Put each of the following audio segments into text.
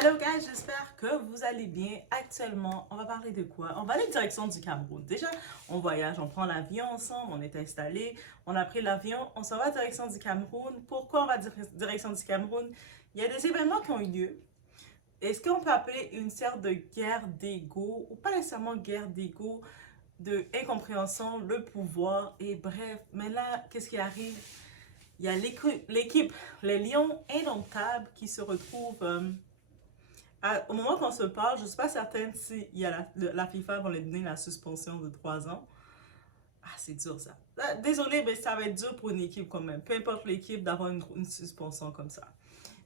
Allô guys, j'espère que vous allez bien. Actuellement, on va parler de quoi? On va aller en direction du Cameroun. Déjà, on voyage, on prend l'avion ensemble, on est installé, on a pris l'avion, on s'en va en direction du Cameroun. Pourquoi on va en direction du Cameroun? Il y a des événements qui ont eu lieu. Est-ce qu'on peut appeler une sorte de guerre d'ego, ou pas nécessairement guerre d'ego, de incompréhension, le pouvoir, et bref. Mais là, qu'est-ce qui arrive? Il y a l'équipe, les Lions indomptables qui se retrouvent... au moment qu'on se parle, je ne suis pas certaine si la FIFA va lui donner la suspension de 3 ans. Ah, c'est dur ça. Désolé, mais ça va être dur pour une équipe quand même. Peu importe l'équipe, d'avoir une suspension comme ça.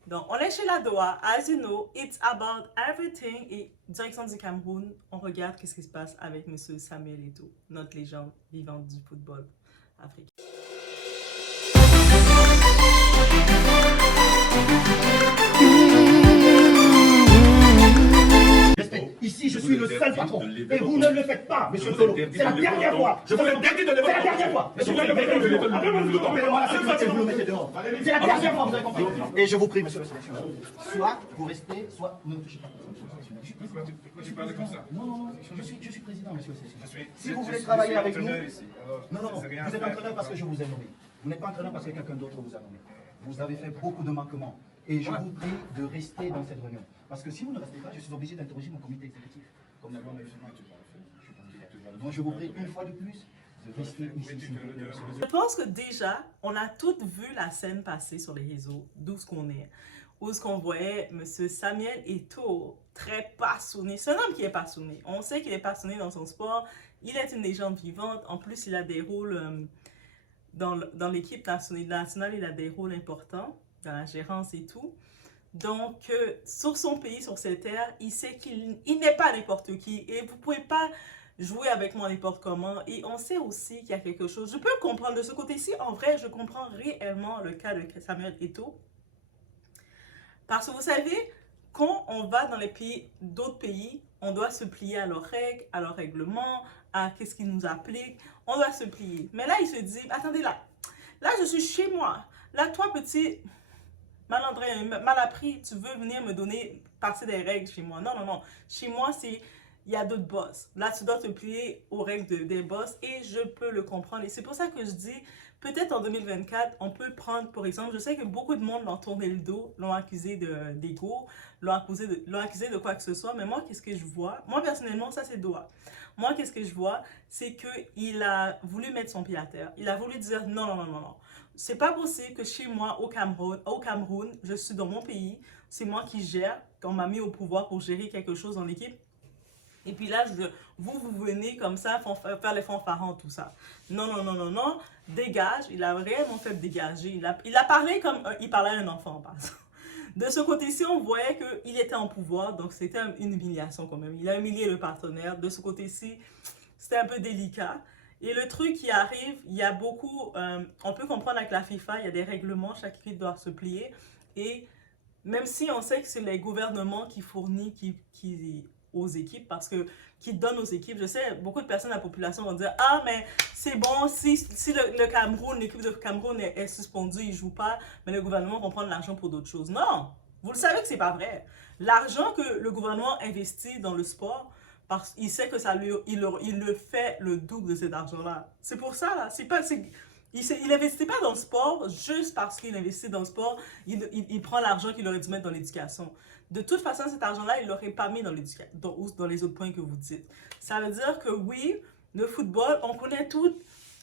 Donc, on est chez la Doha. As you know, it's about everything. Et direction du Cameroun, on regarde qu'est-ce qui se passe avec M. Samuel Eto'o, notre légende vivante du football africain. Ici, je suis le seul patron. Et vous ne le faites pas, monsieur Tolo. C'est la dernière fois. Je vous interdis de le faire. C'est la dernière fois. Monsieur Tolo, vous le mettez dehors. C'est la dernière fois, vous avez compris. Et je vous prie, monsieur le sélectionneur. Soit vous restez, soit ne me touchez pas. Tu parles comme ça? Non, je suis président, monsieur le sélectionneur. Si vous voulez travailler avec nous... Non, vous êtes entraîneur parce que je vous ai nommé. Vous n'êtes pas entraîneur parce que quelqu'un d'autre vous a nommé. Vous avez fait beaucoup de manquements. Et je vous prie de rester dans cette réunion. Parce que si vous ne restez pas, je suis obligé d'interroger mon comité exécutif. Comme la loi me fait. Donc je vous prie une fois de plus de rester ici. Je pense que déjà, on a toutes vu la scène passer sur les réseaux, d'où ce qu'on est. Où ce qu'on voyait M. Samuel Eto'o, très passionné. C'est un homme qui est passionné. On sait qu'il est passionné dans son sport. Il est une légende vivante. En plus, il a des rôles dans l'équipe nationale, il a des rôles importants dans la gérance et tout. Donc, sur son pays, sur ses terres, il sait qu'il n'est pas n'importe qui et vous ne pouvez pas jouer avec moi n'importe comment. Et on sait aussi qu'il y a quelque chose. Je peux comprendre de ce côté-ci. En vrai, je comprends réellement le cas de Samuel Eto'o. Parce que vous savez, quand on va dans les pays, d'autres pays, on doit se plier à leurs règles, à leurs règlements, à qu'est-ce qu'ils nous appliquent. On doit se plier. Mais là, il se dit, attendez là, je suis chez moi. Là, toi, petit malandrin, mal appris, tu veux venir me donner, passer des règles chez moi. Non. Chez moi, il y a d'autres boss. Là, tu dois te plier aux règles des boss et je peux le comprendre. Et c'est pour ça que je dis, peut-être en 2024, on peut prendre, pour exemple, je sais que beaucoup de monde l'ont tourné le dos, l'ont accusé d'ego, l'ont accusé de quoi que ce soit. Mais moi, qu'est-ce que je vois? Moi, personnellement, ça, c'est Doha. Moi, qu'est-ce que je vois? C'est qu'il a voulu mettre son pied à terre. Il a voulu dire non. C'est pas possible que chez moi, au Cameroun, je suis dans mon pays, c'est moi qui gère, qu'on m'a mis au pouvoir pour gérer quelque chose dans l'équipe. Et puis là, vous venez comme ça, faire les fanfarons, tout ça. Non, dégage. Il a réellement fait dégager. Il a parlé comme il parlait à un enfant, par exemple. De ce côté-ci, on voyait qu'il était en pouvoir, donc c'était une humiliation quand même. Il a humilié le partenaire. De ce côté-ci, c'était un peu délicat. Et le truc qui arrive, il y a beaucoup, on peut comprendre avec la FIFA, il y a des règlements, chaque équipe doit se plier. Et même si on sait que c'est les gouvernements qui fournissent aux équipes, parce que qui donnent aux équipes, je sais, beaucoup de personnes de la population vont dire, ah mais c'est bon, si le Cameroun, l'équipe de Cameroun est suspendue, ils ne jouent pas, mais le gouvernement va prendre l'argent pour d'autres choses. Non, vous le savez que c'est pas vrai. L'argent que le gouvernement investit dans le sport, parce qu'il sait que il le fait le double de cet argent-là. C'est pour ça, là. Il n'investit pas dans le sport juste parce qu'il investit dans le sport. Il prend l'argent qu'il aurait dû mettre dans l'éducation. De toute façon, cet argent-là, il ne l'aurait pas mis dans l'éducation, dans les autres points que vous dites. Ça veut dire que oui, le football, on connaît tous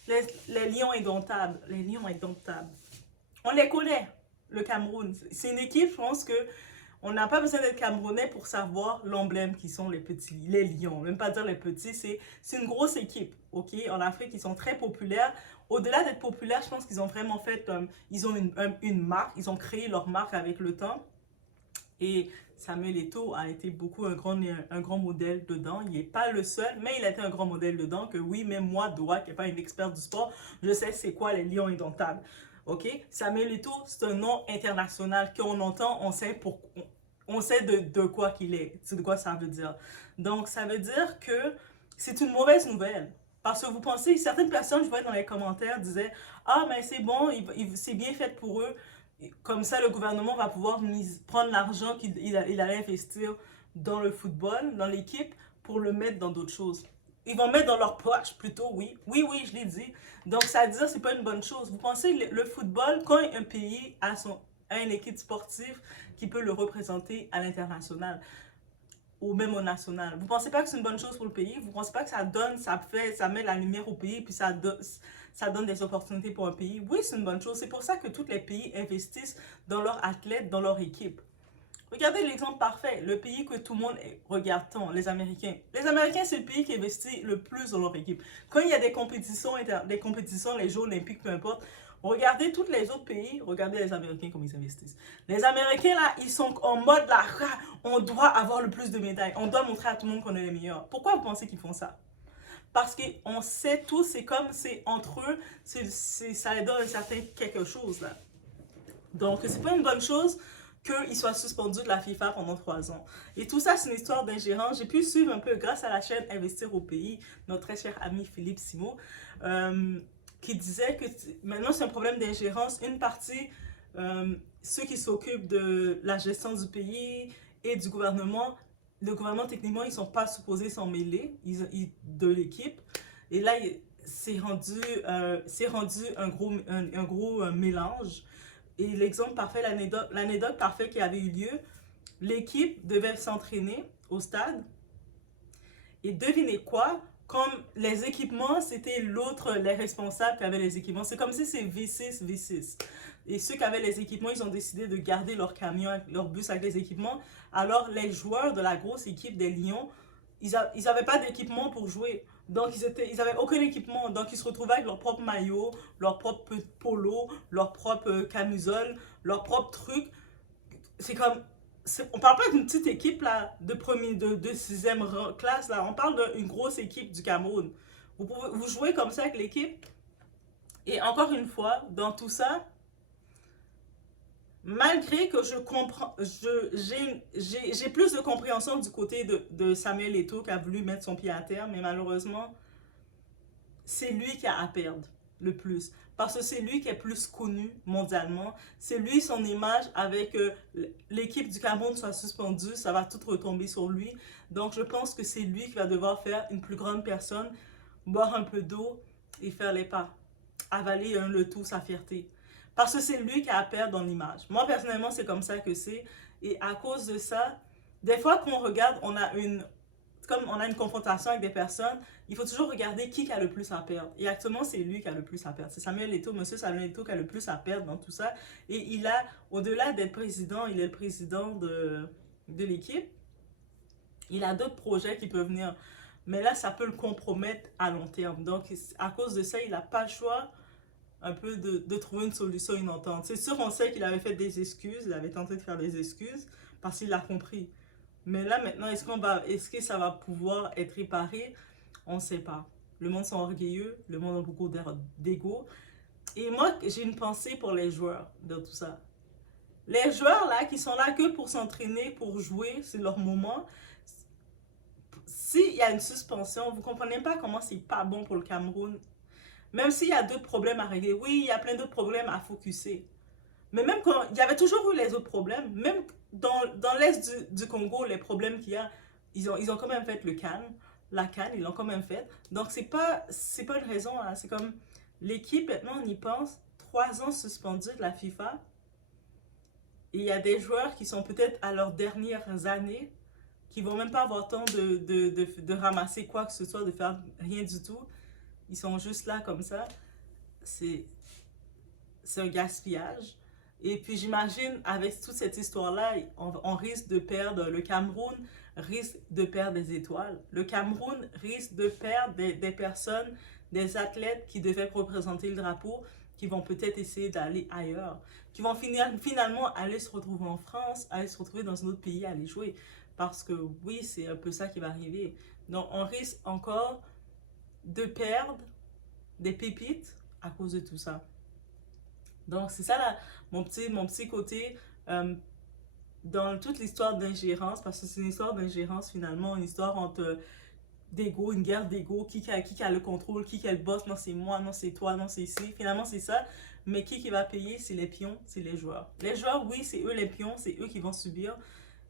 les Lions indomptables. Les Lions indomptables. On les connaît, le Cameroun. C'est une équipe, je pense que on n'a pas besoin d'être Camerounais pour savoir l'emblème qui sont les petits, les lions. Même pas dire les petits, c'est une grosse équipe, ok? En Afrique, ils sont très populaires. Au-delà d'être populaires, je pense qu'ils ont vraiment fait, ils ont une marque, ils ont créé leur marque avec le temps. Et Samuel Eto'o a été un grand modèle dedans. Il n'est pas le seul, mais il a été un grand modèle dedans. Que oui, même moi, Doha, qui n'est pas une experte du sport, je sais c'est quoi les lions indomptables. Ok, Samuel Eto'o, c'est un nom international qu'on entend, on sait de quoi qu'il est, c'est de quoi ça veut dire. Donc, ça veut dire que c'est une mauvaise nouvelle. Parce que vous pensez, certaines personnes, je voyais dans les commentaires, disaient « Ah, mais c'est bon, c'est bien fait pour eux. » Comme ça, le gouvernement va pouvoir prendre l'argent qu'il allait investir dans le football, dans l'équipe, pour le mettre dans d'autres choses. Ils vont mettre dans leur poche plutôt, oui. Oui, oui, je l'ai dit. Donc, ça veut dire que c'est pas une bonne chose. Vous pensez le football, quand un pays a une équipe sportive qui peut le représenter à l'international ou même au national, vous pensez pas que c'est une bonne chose pour le pays? Vous pensez pas que ça met la lumière au pays, puis ça donne des opportunités pour un pays? Oui, c'est une bonne chose. C'est pour ça que tous les pays investissent dans leurs athlètes, dans leur équipe. Regardez l'exemple parfait, le pays que tout le monde regarde tant, les Américains. Les Américains, c'est le pays qui investit le plus dans leur équipe. Quand il y a des compétitions, les Jeux olympiques, peu importe, regardez tous les autres pays, regardez les Américains comme ils investissent. Les Américains, là, ils sont en mode, là, on doit avoir le plus de médailles. On doit montrer à tout le monde qu'on est les meilleurs. Pourquoi vous pensez qu'ils font ça? Parce qu'on sait tous, c'est comme, c'est entre eux, ça les donne un certain quelque chose, là. Donc, c'est pas une bonne chose qu'il soit suspendu de la FIFA pendant 3 ans. Et tout ça, c'est une histoire d'ingérence. J'ai pu suivre un peu grâce à la chaîne Investir au pays, notre très cher ami Philippe Simo, qui disait que maintenant c'est un problème d'ingérence. Une partie, ceux qui s'occupent de la gestion du pays et du gouvernement, le gouvernement techniquement, ils ne sont pas supposés s'en mêler de l'équipe. Et là, c'est rendu un gros mélange. Et l'exemple parfait, l'anecdote parfaite qui avait eu lieu, l'équipe devait s'entraîner au stade. Et devinez quoi? Comme les équipements, c'était les responsables qui avaient les équipements. C'est comme si c'est V6. Et ceux qui avaient les équipements, ils ont décidé de garder leur camion, leur bus avec les équipements. Alors, les joueurs de la grosse équipe des Lions, ils n'avaient pas d'équipement pour jouer. Donc, ils n'avaient aucun équipement. Donc, ils se retrouvaient avec leur propre maillot, leur propre polo, leur propre camisole, leur propre truc. C'est comme... On parle pas d'une petite équipe là, de 6e classe. Là. On parle d'une grosse équipe du Cameroun. Vous jouez comme ça avec l'équipe. Et encore une fois, dans tout ça, malgré que je comprends, j'ai plus de compréhension du côté de Samuel Eto'o qui a voulu mettre son pied à terre, mais malheureusement, c'est lui qui a à perdre le plus. Parce que c'est lui qui est plus connu mondialement. C'est lui, son image, avec l'équipe du Cameroun soit suspendue, ça va tout retomber sur lui. Donc, je pense que c'est lui qui va devoir faire une plus grande personne, boire un peu d'eau et faire les pas. Avaler le tout, sa fierté. Parce que c'est lui qui a à perdre dans l'image. Moi, personnellement, c'est comme ça que c'est. Et à cause de ça, des fois qu'on regarde, comme on a une confrontation avec des personnes, il faut toujours regarder qui a le plus à perdre. Et actuellement, c'est lui qui a le plus à perdre. C'est Samuel Eto'o, monsieur Samuel Eto'o qui a le plus à perdre dans tout ça. Et il a, au-delà d'être président, il est le président de l'équipe. Il a d'autres projets qui peuvent venir. Mais là, ça peut le compromettre à long terme. Donc, à cause de ça, il n'a pas le choix un peu de trouver une solution, une entente. C'est sûr, on sait qu'il avait fait des excuses, il avait tenté de faire des excuses parce qu'il l'a compris. Mais là, maintenant, est-ce que ça va pouvoir être réparé? On ne sait pas. Le monde sont orgueilleux, le monde a beaucoup d'ego. Et moi, j'ai une pensée pour les joueurs de tout ça. Les joueurs là, qui sont là que pour s'entraîner, pour jouer, c'est leur moment. S'il y a une suspension, vous ne comprenez pas comment c'est pas bon pour le Cameroun. Même s'il y a d'autres problèmes à régler. Oui, il y a plein d'autres problèmes à focuser. Mais même quand il y avait toujours eu les autres problèmes, même dans l'est du Congo, les problèmes qu'il y a, ils ont quand même fait la CAN, ils l'ont quand même fait. Donc, c'est pas une raison. Hein. C'est comme l'équipe, maintenant, on y pense, 3 ans suspendus de la FIFA. Et il y a des joueurs qui sont peut-être à leurs dernières années, qui vont même pas avoir le temps de ramasser quoi que ce soit, de faire rien du tout. Ils sont juste là comme ça. C'est un gaspillage. Et puis j'imagine, avec toute cette histoire-là, on risque de perdre, le Cameroun risque de perdre des étoiles. Le Cameroun risque de perdre des personnes, des athlètes qui devaient représenter le drapeau, qui vont peut-être essayer d'aller ailleurs, qui vont finalement aller se retrouver en France, aller se retrouver dans un autre pays, aller jouer. Parce que oui, c'est un peu ça qui va arriver. Donc on risque encore de perdre des pépites à cause de tout ça. Donc, c'est ça mon petit côté dans toute l'histoire d'ingérence, parce que c'est une histoire d'ingérence finalement, une histoire entre d'ego, une guerre d'ego, qui a le contrôle, qui est le boss, non c'est moi, non c'est toi, non c'est ici, finalement c'est ça, mais qui va payer, c'est les pions, c'est les joueurs. Les joueurs, oui, c'est eux les pions, c'est eux qui vont subir,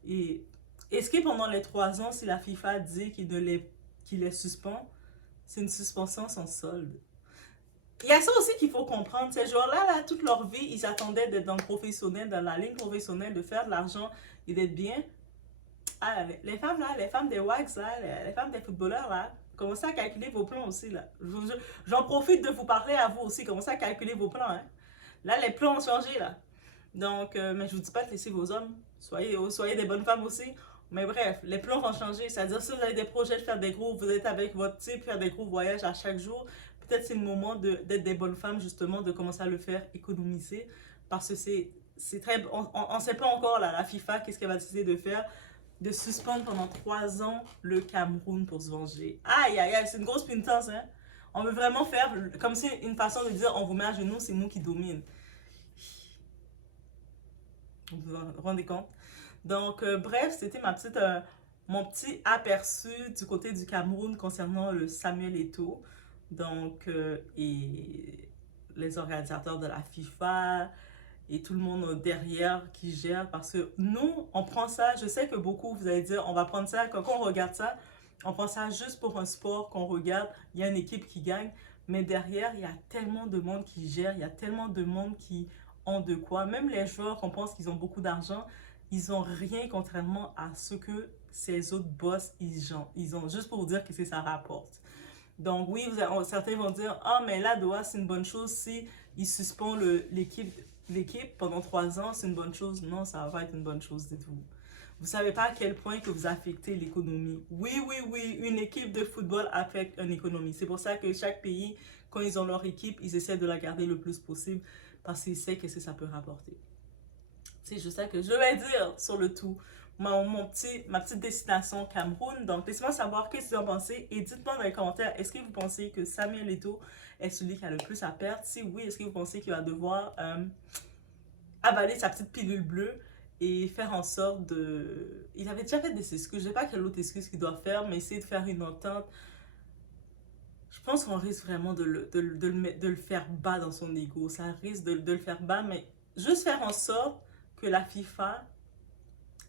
et est-ce que pendant les 3 ans, si la FIFA dit qu'il les suspend, c'est une suspension sans solde. Il y a ça aussi qu'il faut comprendre. Ces joueurs-là, là, toute leur vie, ils attendaient d'être dans le professionnel, dans la ligne professionnelle, de faire de l'argent et d'être bien. Ah, les femmes, là, les femmes des WAGs, là, les femmes des footballeurs, là, commencez à calculer vos plans aussi, là. J'en profite de vous parler à vous aussi. Commencez à calculer vos plans, hein. Là, les plans ont changé, là. Donc, mais je vous dis pas de laisser vos hommes. Soyez des bonnes femmes aussi. Mais bref, les plans vont changer. C'est-à-dire, si vous avez des projets de faire des gros, vous êtes avec votre type, faire des gros voyages à chaque jour, peut-être c'est le moment d'être des bonnes femmes, justement, de commencer à le faire économiser. Parce que c'est très... On ne sait pas encore, là, la FIFA, qu'est-ce qu'elle va décider de faire, de suspendre pendant 3 ans le Cameroun pour se venger. Aïe, aïe, aïe, c'est une grosse pénitence, hein. On veut vraiment faire comme si une façon de dire, on vous met à genoux, c'est nous qui domine. Vous vous rendez compte? Donc, bref, c'était mon petit aperçu du côté du Cameroun concernant le Samuel Eto'o. Donc, et les organisateurs de la FIFA et tout le monde derrière qui gère. Parce que nous, on prend ça, je sais que beaucoup, vous allez dire, on va prendre ça, quand on regarde ça, on prend ça juste pour un sport qu'on regarde, il y a une équipe qui gagne. Mais derrière, il y a tellement de monde qui gère, il y a tellement de monde qui ont de quoi. Même les joueurs qu'on pense qu'ils ont beaucoup d'argent, ils ont rien contrairement à ce que ces autres boss, ils ont juste pour vous dire que c'est ça rapporte. Donc oui, certains vont dire, ah mais là, Doha, c'est une bonne chose si il suspend l'équipe pendant 3 ans, c'est une bonne chose. Non, ça va pas être une bonne chose, dites-vous. Vous savez pas à quel point que vous affectez l'économie. Oui, oui, oui, une équipe de football affecte une économie. C'est pour ça que chaque pays, quand ils ont leur équipe, ils essaient de la garder le plus possible parce qu'ils savent qu'est-ce que ça peut rapporter. C'est juste ça que je vais dire sur le tout. Ma petite destination Cameroun. Donc, laissez-moi savoir qu'est-ce que vous en pensez et dites-moi dans les commentaires, est-ce que vous pensez que Samuel Eto'o est celui qui a le plus à perdre? Si oui, est-ce que vous pensez qu'il va devoir avaler sa petite pilule bleue et faire en sorte de... Il avait déjà fait des excuses, je ne sais pas quelle autre excuse qu'il doit faire, mais essayer de faire une entente. Je pense qu'on risque vraiment de le faire bas dans son ego. Ça risque de le faire bas, mais juste faire en sorte que la FIFA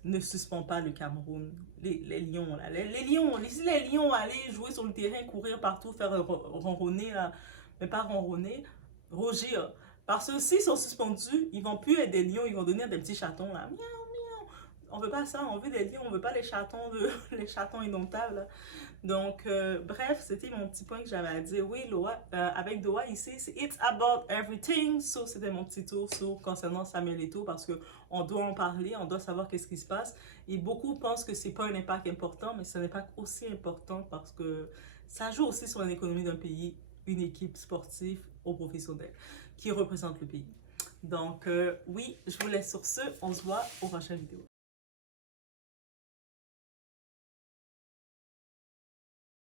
ne suspend pas le Cameroun. Les lions, là. Les lions, si les lions allaient jouer sur le terrain, courir partout, faire ronronner, là, mais pas ronronner, rougir. Parce que s'ils sont suspendus, ils vont plus être des lions, ils vont devenir des petits chatons, là. Miaou, miaou. On veut pas ça, on veut des lions, on veut pas les chatons, les chatons indomptables, là. Donc, bref, c'était mon petit point que j'avais à dire. Oui, avec Doha ici, c'est It's About Everything. So, c'était mon petit tour concernant Samuel Eto'o parce qu'on doit en parler, on doit savoir qu'est-ce qui se passe. Et beaucoup pensent que c'est pas un impact important, mais c'est un impact aussi important parce que ça joue aussi sur l'économie d'un pays, une équipe sportive au professionnel qui représente le pays. Donc, oui, je vous laisse sur ce. On se voit aux prochaines vidéos.